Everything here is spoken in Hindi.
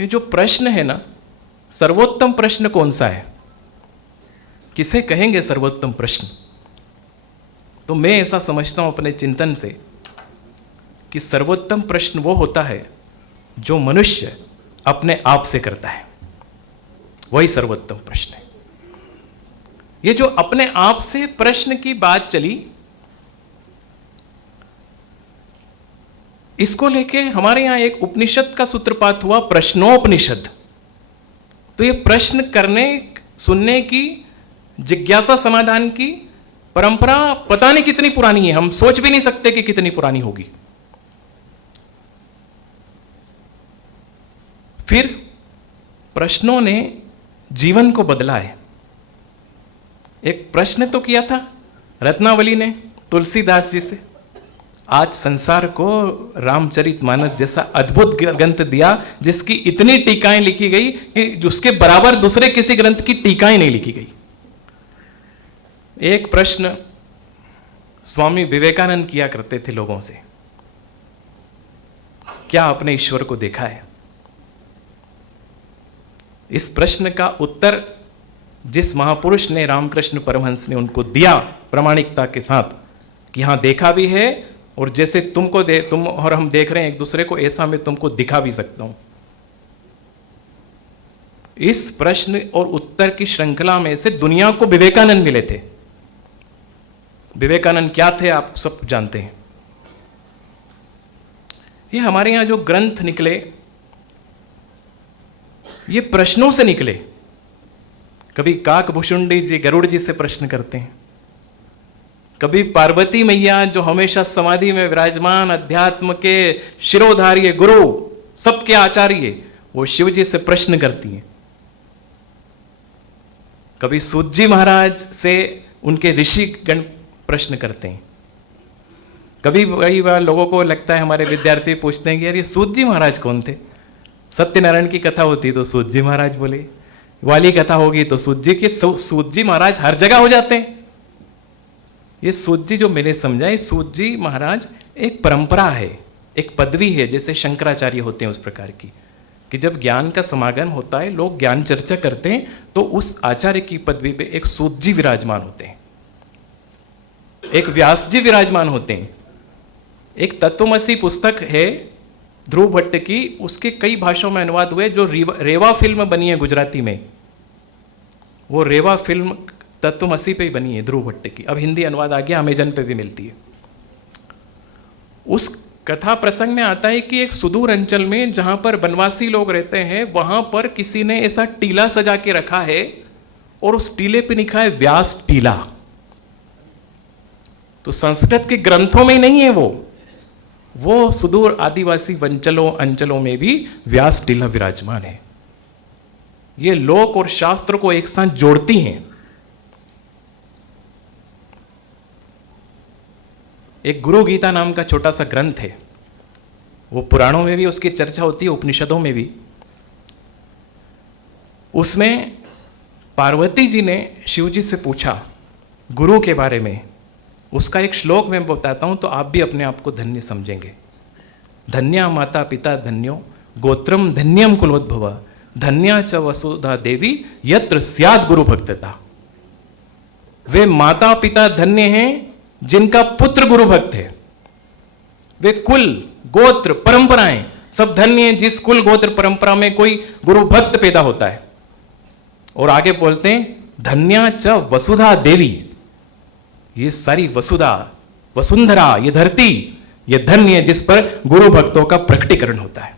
ये जो प्रश्न है ना, सर्वोत्तम प्रश्न कौन सा है, किसे कहेंगे सर्वोत्तम प्रश्न? तो मैं ऐसा समझता हूं अपने चिंतन से कि सर्वोत्तम प्रश्न वो होता है जो मनुष्य अपने आप से करता है, वही सर्वोत्तम प्रश्न है। ये जो अपने आप से प्रश्न की बात चली, इसको लेके हमारे यहां एक उपनिषद का सूत्रपात हुआ, प्रश्नोपनिषद। तो ये प्रश्न करने सुनने की, जिज्ञासा समाधान की परंपरा पता नहीं कितनी पुरानी है, हम सोच भी नहीं सकते कि कितनी पुरानी होगी। फिर प्रश्नों ने जीवन को बदला है। एक प्रश्न तो किया था रत्नावली ने तुलसीदास जी से, आज संसार को रामचरितमानस जैसा अद्भुत ग्रंथ दिया जिसकी इतनी टीकाएं लिखी गई कि उसके बराबर दूसरे किसी ग्रंथ की टीकाएं नहीं लिखी गई। एक प्रश्न स्वामी विवेकानंद किया करते थे लोगों से, क्या आपने ईश्वर को देखा है? इस प्रश्न का उत्तर जिस महापुरुष ने, रामकृष्ण परमहंस ने उनको दिया प्रामाणिकता के साथ कि हां देखा भी है, और जैसे तुम और हम देख रहे हैं एक दूसरे को, ऐसा मैं तुमको दिखा भी सकता हूं। इस प्रश्न और उत्तर की श्रृंखला में से दुनिया को विवेकानंद मिले थे। विवेकानंद क्या थे आप सब जानते हैं। ये हमारे यहां जो ग्रंथ निकले, ये प्रश्नों से निकले। कभी काकभूषुंडी जी गरुड़ जी से प्रश्न करते हैं, कभी पार्वती मैया जो हमेशा समाधि में विराजमान अध्यात्म के शिरोधार्य गुरु, सबके आचार्य, वो शिव जी से प्रश्न करती हैं। कभी सूत जी महाराज से उनके ऋषि गण प्रश्न करते हैं। कभी कई बार लोगों को लगता है, हमारे विद्यार्थी पूछते हैं कि यार ये सूत जी महाराज कौन थे? सत्यनारायण की कथा होती तो सूत जी महाराज बोले, वाली कथा होगी तो सूत जी के, सूत जी महाराज हर जगह हो जाते हैं। ये सूत जी जो मैंने समझा, ये सूत जी महाराज एक परंपरा है, एक पदवी है, जैसे शंकराचार्य होते हैं उस प्रकार की, कि जब ज्ञान का समागम होता है, लोग ज्ञान चर्चा करते हैं, तो उस आचार्य की पदवी पे एक सूत जी विराजमान होते हैं, एक व्यास जी विराजमान होते हैं। एक तत्वमसी पुस्तक है ध्रुव भट्ट की, उसके कई भाषाओं में अनुवाद हुए, जो रेवा फिल्म बनी है गुजराती में, वो रेवा फिल्म तत्वमसी पे ही बनी है ध्रुव भट्ट की। अब हिंदी अनुवाद आ गया, अमेजन पे भी मिलती है। उस कथा प्रसंग में आता है कि एक सुदूर अंचल में जहां पर वनवासी लोग रहते हैं, वहां पर किसी ने ऐसा टीला सजा के रखा है, और उस टीले पे लिखा है व्यास टीला। तो संस्कृत के ग्रंथों में ही नहीं है वो सुदूर आदिवासी अंचलों में भी व्यास टीला विराजमान है। ये लोक और शास्त्र को एक साथ जोड़ती हैं। एक गुरु गीता नाम का छोटा सा ग्रंथ है, वो पुराणों में भी उसकी चर्चा होती है, उपनिषदों में भी। उसमें पार्वती जी ने शिव जी से पूछा गुरु के बारे में। उसका एक श्लोक मैं बताता हूं, तो आप भी अपने आप को धन्य समझेंगे। धन्या माता पिता धन्यो, गोत्रम धन्यम कुलोद्भव, धन्या च वसुधा देवी यत्र स्यात् गुरु भक्तता। वे माता पिता धन्य हैं जिनका पुत्र गुरु भक्त है। वे कुल, गोत्र, परंपराएं सब धन्य हैं जिस कुल, गोत्र, परंपरा में कोई गुरु भक्त पैदा होता है। और आगे बोलते हैं धन्या च वसुधा देवी, ये सारी वसुधा, वसुंधरा, ये धरती, ये धन्य है जिस पर गुरु भक्तों का प्रकटीकरण होता है।